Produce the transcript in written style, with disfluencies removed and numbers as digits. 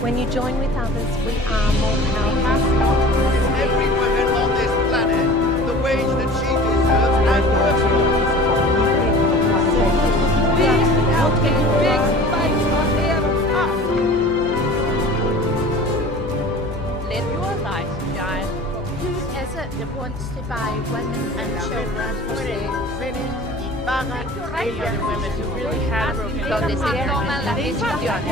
When you join with others, we are more powerful. Every woman on this planet the wage that she deserves and works for. Big fights ahead of us. Let your light shine. Who is it that wants to buy women and children for sale? Women who really have broken Donde se toman las decisiones.